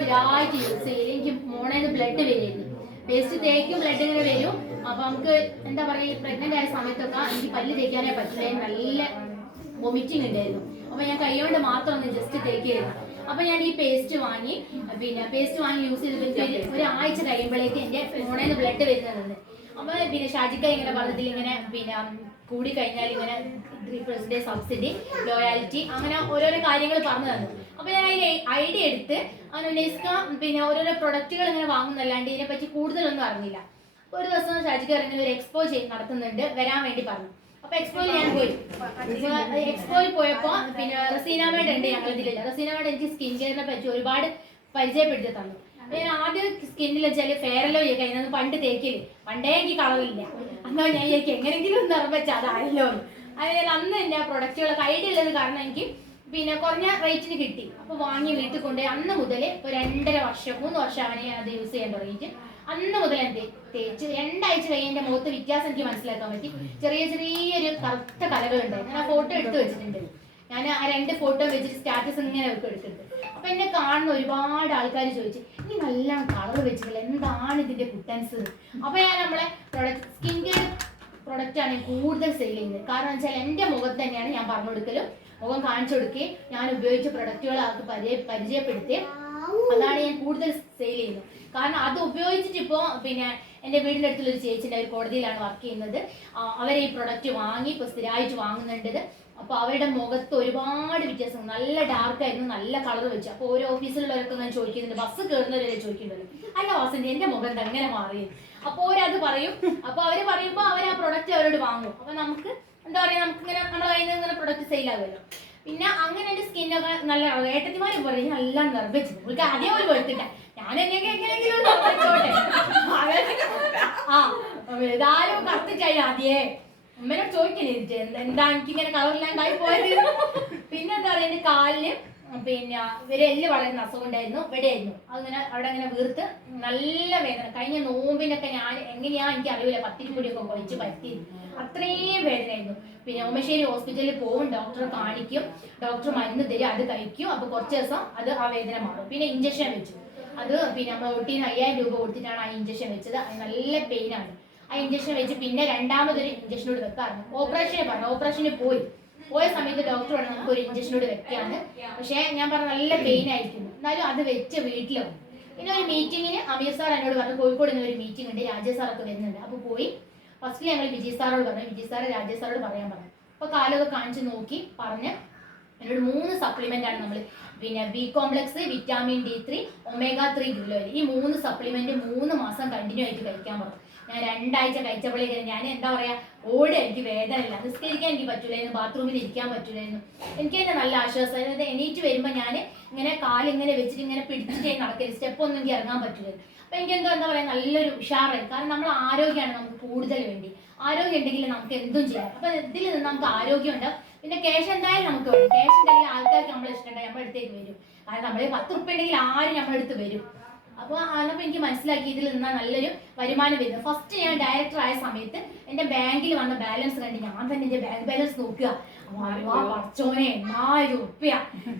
സ്ഥിരമായിട്ട് യൂസ് ചെയ്യും. എനിക്ക് മോണേന്ന് ബ്ലഡ് വരുന്നു, പേസ്റ്റ് തേക്കും ബ്ലഡ് ഇങ്ങനെ വരും. അപ്പൊ നമുക്ക് എന്താ പറയാ, പ്രഗ്നന്റ് ആയ സമയത്തൊക്കെ എനിക്ക് പല്ല് തേക്കാനേ പറ്റില്ല, നല്ല വൊമിറ്റിംഗ് ഉണ്ടായിരുന്നു. അപ്പൊ ഞാൻ കൈകൊണ്ട് മാത്രം ഒന്ന് ജസ്റ്റ് തേക്കായിരുന്നു. അപ്പൊ ഞാൻ ഈ പേസ്റ്റ് വാങ്ങി യൂസ് ചെയ്തിട്ട് ഒരാഴ്ച കഴിയുമ്പോഴേക്ക് എന്റെ മോണേന്ന് ബ്ലഡ് വരുന്നുണ്ട്. അപ്പൊ പിന്നെ ഷാജിക്ക ഇങ്ങനെ പറഞ്ഞതിൽ ഇങ്ങനെ കൂടി കഴിഞ്ഞാൽ ഇങ്ങനെ 3% സബ്സിഡി, ലോയാലിറ്റി, അങ്ങനെ ഓരോരോ കാര്യങ്ങൾ പറഞ്ഞു തന്നു. അപ്പൊ ഞാൻ അതിന് ഐഡിയ എടുത്ത് നെസ്ക ഓരോരോ പ്രൊഡക്റ്റുകൾ ഇങ്ങനെ വാങ്ങുന്നല്ലാണ്ട് ഇതിനെപ്പറ്റി കൂടുതലൊന്നും അറിഞ്ഞില്ല. അപ്പൊ ഒരു ദിവസം ഷാജിക്ക ഇങ്ങനെ ഒരു എക്സ്പോ നടത്തുന്നുണ്ട്, വരാൻ വേണ്ടി പറഞ്ഞു. അപ്പൊ എക്സ്പോയിൽ ഞാൻ പോയി. എക്സ്പോയിൽ പോയപ്പോ റസീന മേഡ് ഉണ്ട് ഞങ്ങൾ ഇതിലില്ല. റസീന മേഡ് എനിക്ക് സ്കിൻ കെയറിനെ പറ്റി ഒരുപാട് പരിചയപ്പെടുത്തി തന്നു. ഞാൻ ആദ്യം സ്കിന്നിൽ വെച്ചാല് ഫെയറലോ കഴിഞ്ഞത് പണ്ട് തേക്കില്, പണ്ടേ എനിക്ക് കളറില്ല. അന്നോ ഞാൻ എനിക്ക് എങ്ങനെങ്കിലും നിറം വെച്ചാൽ അതായല്ലോ. അതായത് അന്ന് തന്നെ പ്രൊഡക്റ്റുകൾ ഐഡിയ ഉള്ളത് കാരണം എനിക്ക് കുറഞ്ഞ റേറ്റിന് കിട്ടി. അപ്പൊ വാങ്ങി വീട്ടിൽ കൊണ്ടുപോയി അന്ന് മുതൽ ഒരു 2.5-3 വർഷമാണ് ഞാൻ അത് യൂസ് ചെയ്യാൻ തുടങ്ങിയിട്ട്. അന്ന് മുതൽ എന്ത് തേച്ച് 2 ആഴ്ച കഴിഞ്ഞ് എന്റെ മുഖത്ത് വ്യത്യാസം എനിക്ക് മനസ്സിലാക്കാൻ പറ്റി. ചെറിയൊരു കറുത്ത കലകളുണ്ടായി. ഞാൻ ആ ഫോട്ടോ എടുത്ത് വെച്ചിട്ടുണ്ട്. ഞാൻ ആ 2 ഫോട്ടോ വെച്ചിട്ട് സ്റ്റാറ്റസ് ഇങ്ങനെ എടുത്തിട്ടുണ്ട്. അപ്പൊ എന്നെ കാണുന്ന ഒരുപാട് ആൾക്കാർ ചോദിച്ചു, നീ നല്ല കളർ വെച്ചിട്ടില്ല, എന്താണ് ഇതിന്റെ കുട്ടൻസ്? അപ്പൊ ഞാൻ നമ്മളെ സ്കിൻ കെയർ പ്രൊഡക്റ്റ് ആണ് കൂടുതൽ സെയിൽ ചെയ്യുന്നത്. കാരണം വെച്ചാൽ എന്റെ മുഖത്ത് തന്നെയാണ് ഞാൻ പറഞ്ഞു കൊടുക്കലും, മുഖം കാണിച്ചു കൊടുക്കുകയും ഞാൻ ഉപയോഗിച്ച പ്രൊഡക്റ്റുകൾ ആൾക്ക് പരിചയപ്പെടുത്തി, അതാണ് ഞാൻ കൂടുതൽ സെയിൽ ചെയ്യുന്നത്. കാരണം അത് ഉപയോഗിച്ചിട്ട് ഇപ്പോൾ എൻ്റെ വീടിൻ്റെ അടുത്തുള്ള ഒരു ചേച്ചിൻ്റെ ഒരു കോടതിയിലാണ് വർക്ക് ചെയ്യുന്നത്. അവരെ ഈ പ്രൊഡക്റ്റ് വാങ്ങി ഇപ്പോൾ സ്ഥിരമായിട്ട് വാങ്ങുന്നുണ്ട്. അപ്പോൾ അവരുടെ മുഖത്ത് ഒരുപാട് വ്യത്യാസം, നല്ല ഡാർക്ക് ആയിരുന്നു, നല്ല കളർ വെച്ചു. അപ്പോൾ ഓരോ ഓഫീസിലുള്ളവരൊക്കെ ഞാൻ ചോദിക്കുന്നുണ്ട്, ബസ് കയറുന്നവരെ ചോദിക്കുന്നുണ്ട്, അല്ല വാസന്തി എൻ്റെ മുഖം എങ്ങനെ മാറി? അപ്പോൾ അവരത് പറയും. അപ്പോൾ അവർ പറയുമ്പോൾ അവർ ആ പ്രൊഡക്റ്റ് അവരോട് വാങ്ങും. അപ്പോൾ നമുക്ക് എന്താ പറയുക, നമുക്കിങ്ങനെ നമ്മുടെ കയ്യിൽ നിന്ന് ഇങ്ങനെ പ്രൊഡക്റ്റ് സെയിൽ ആകുമല്ലോ. അങ്ങനെ എൻ്റെ സ്കിന്നൊക്കെ നല്ല ഏട്ടത്തിമാരും പറയും നല്ല നിർമ്മിച്ചത്, നിങ്ങൾക്ക് ആദ്യം ഒരു വെളുത്തില്ല, ഞാൻ എങ്ങനെയെങ്കിലും നിർമ്മിച്ചോട്ടെ. ഏതായാലും കത്തിട്ടായി ആദ്യേ അമ്മേനോട് ചോദിക്കണേ എന്താ എനിക്കിങ്ങനെ കളറില്ലാണ്ടായി പോയത്. പിന്നെ എന്താ പറയുക, എൻ്റെ കാലിന് ഒരു എല്ല് വളരുന്ന അസുഖം ഉണ്ടായിരുന്നു, ഇവിടെയായിരുന്നു. അങ്ങനെ അവിടെ അങ്ങനെ വീർത്ത് നല്ല വേദന. കഴിഞ്ഞ നോമ്പിനൊക്കെ ഞാൻ എങ്ങനെയാ എനിക്ക് അറിയില്ല, പത്തിരിപ്പൊടിയൊക്കെ പൊളിച്ച് പറ്റി, അത്രയും വേദനയായിരുന്നു. ഓമശ്ശേരി ഹോസ്പിറ്റലിൽ പോകും, ഡോക്ടറെ കാണിക്കും, ഡോക്ടർ മരുന്ന് തരും, അത് കഴിക്കും. അപ്പൊ കുറച്ച് ദിവസം അത് ആ വേദന മാറും. പിന്നെ ഇഞ്ചക്ഷൻ വെച്ചു. അത് നമ്മൾ ഒട്ടീന് 5000 രൂപ കൊടുത്തിട്ടാണ് ആ ഇഞ്ചക്ഷൻ വെച്ചത്. അത് നല്ല പെയിനാണ്. ആ ഇഞ്ചക്ഷൻ വെച്ച് പിന്നെ രണ്ടാമതൊരു ഇഞ്ചക്ഷനോട് വെക്കാറുണ്ട്. ഓപ്പറേഷന് പോയ സമയത്ത് ഡോക്ടർ പറഞ്ഞു നമുക്ക് ഒരു ഇഞ്ചക്ഷനോട് വെക്കാണ്. പക്ഷേ ഞാൻ പറഞ്ഞു നല്ല പെയിൻ ആയിരിക്കും, എന്നാലും അത് വെച്ച് വീട്ടിൽ വന്നു. പിന്നെ ഒരു മീറ്റിങ്ങിന് അമീർ സാർ എന്നോട് പറഞ്ഞു, കോഴിക്കോട് നിന്ന് ഒരു മീറ്റിംഗ് ഉണ്ട്, രാജേഷ് സാറൊക്കെ വരുന്നുണ്ട്. അപ്പോൾ പോയി ഫസ്റ്റിൽ ഞങ്ങൾ വിജയ് സാറോട് പറഞ്ഞു, വിജയ് സാറ് രാജേഷ് സാറോട് പറയാൻ പറഞ്ഞു. അപ്പോൾ കാലൊക്കെ കാണിച്ച് നോക്കി പറഞ്ഞ് എന്നോട് 3 സപ്ലിമെന്റ് ആണ് നമ്മൾ B complex, vitamin D3, omega-3 glycerin, ഈ 3 സപ്ലിമെന്റ് 3 മാസം കണ്ടിന്യൂ ആയിട്ട് കഴിക്കാൻ പറഞ്ഞു. ഞാൻ 2 ആഴ്ച കഴിച്ചപ്പോഴേക്ക് ഞാൻ എന്താ പറയാ, എനിക്ക് വേദന ഇല്ല, നിസ്കരിക്കാൻ എനിക്ക് പറ്റൂലായിരുന്നു, ബാത്റൂമിൽ ഇരിക്കാൻ പറ്റൂലായിരുന്നു. എനിക്ക് തന്നെ നല്ല ആശ്വാസം. അതായത് എണീറ്റ് വരുമ്പോൾ ഞാൻ ഇങ്ങനെ കാലിങ്ങനെ വെച്ചിട്ട് ഇങ്ങനെ പിടിച്ചിട്ട് നടക്കരുത്, സ്റ്റെപ്പൊന്നും എനിക്ക് ഇറങ്ങാൻ പറ്റൂലായിരുന്നു. അപ്പൊ എനിക്ക് എന്താ പറയാ, നല്ലൊരു ഉഷാറായി. കാരണം നമ്മൾ ആരോഗ്യമാണ് നമുക്ക് കൂടുതൽ വേണ്ടി. ആരോഗ്യം ഉണ്ടെങ്കിൽ നമുക്ക് എന്തും ചെയ്യാം. അപ്പൊ ഇതിൽ നിന്ന് നമുക്ക് ആരോഗ്യം ഉണ്ടാവും. പിന്നെ ക്യാഷ് എന്തായാലും നമുക്ക് വേണം. ക്യാഷ് ഉണ്ടെങ്കിൽ ആൾക്കാർക്ക് നമ്മളെ ഇഷ്ടമുണ്ടെങ്കിൽ നമ്മുടെ അടുത്തേക്ക് വരും. കാരണം നമ്മൾ 10 ഉറുപ്പ്യ ഉണ്ടെങ്കിൽ ആരും നമ്മുടെ അടുത്ത് വരും. അപ്പോൾ എനിക്ക് മനസ്സിലാക്കി ഇതിൽ നിന്നാൽ നല്ലൊരു വരുമാനം വരുന്നത്. ഫസ്റ്റ് ഞാൻ ഡയറക്ടർ ആയ സമയത്ത് എൻ്റെ ബാങ്കിൽ വന്ന ബാലൻസ് കണ്ട് ഞാൻ തന്നെ എൻ്റെ ബാങ്ക് ബാലൻസ് നോക്കുക, പടച്ചോനെ 8000 ഉറുപ്പ്യ.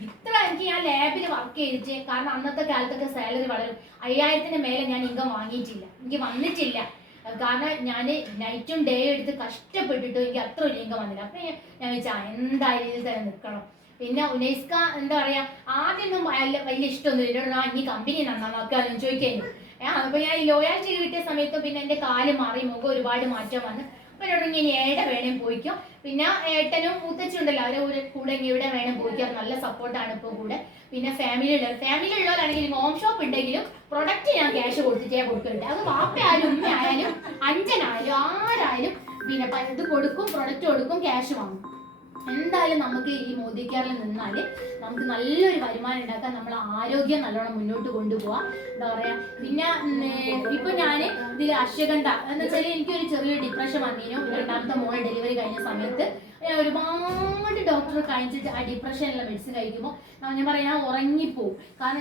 ഇത്ര എനിക്ക് ഞാൻ ലാബിൽ വർക്ക് ചെയ്തിട്ട്, കാരണം അന്നത്തെ കാലത്തൊക്കെ സാലറി വളരെ 5000-ന് മേലെ ഞാൻ ഇൻകം വാങ്ങിയിട്ടില്ല, എനിക്ക് വന്നിട്ടില്ല. കാരണം ഞാൻ നൈറ്റും ഡേയും എടുത്ത് കഷ്ടപ്പെട്ടിട്ട് എനിക്ക് അത്ര ഒരു ഇൻകം വന്നില്ല. അപ്പൊ ഞാൻ വെച്ചാൽ എന്തായാലും ഇതിൽ തന്നെ നിൽക്കണം. പിന്നെ ഉനൈസ്ക എന്താ പറയാ, ആദ്യമൊന്നും വലിയ ഇഷ്ടമൊന്നുമില്ല, ഇനി കമ്പനി നന്നാക്കാന്ന് ചോദിക്കുന്നു. അപ്പൊ ഞാൻ ഈ ലോയാലിറ്റി കിട്ടിയ സമയത്ത് പിന്നെ എൻ്റെ കാല് മാറി, മുഖം ഒരുപാട് മാറ്റം വന്നു. അപ്പൊ എന്നോട് ഇങ്ങനെ ഏടെ വേണേം പോയിക്കോ. പിന്നെ ഏട്ടനും മൂത്തച്ഛനുണ്ടല്ലോ, അവരെ കൂടെ ഇവിടെ വേണം പോയിക്കാം, നല്ല സപ്പോർട്ടാണ് ഇപ്പോൾ കൂടെ. പിന്നെ ഫാമിലി ഉള്ളവരാണെങ്കിലും ഹോം ഷോപ്പ് ഉണ്ടെങ്കിലും പ്രൊഡക്റ്റ് ഞാൻ ക്യാഷ് കൊടുത്തിട്ടേ കൊടുക്കുന്നുണ്ട്. അത് വാപ്പയായാലും ഉമ്മയായാലും അഞ്ചനായാലും ആരായാലും ഇത് കൊടുക്കും, പ്രൊഡക്റ്റ് കൊടുക്കും, ക്യാഷ് വാങ്ങും. എന്തായാലും നമുക്ക് ഈ മോദി കെയറിൽ നിന്നാൽ നമുക്ക് നല്ലൊരു വരുമാനം ഉണ്ടാക്കാൻ, നമ്മളെ ആരോഗ്യം നല്ലോണം മുന്നോട്ട് കൊണ്ടുപോകാം. എന്താ പറയാ, പിന്നെ ഇപ്പൊ ഞാൻ ഇതിൽ അശ്വഗന്ധ എന്ന് വെച്ചാൽ എനിക്കൊരു ചെറിയൊരു ഡിപ്രഷൻ വന്നിരുന്നു. 2ാമത്തെ മോളെ ഡെലിവറി കഴിഞ്ഞ സമയത്ത് ഞാൻ ഒരുപാട് ഡോക്ടറെ കാണിച്ചിട്ട് ആ ഡിപ്രഷനുള്ള മെഡിസിൻ കഴിക്കുമ്പോൾ ഞാൻ പറയാം, ഞാൻ ഉറങ്ങിപ്പോവും. കാരണം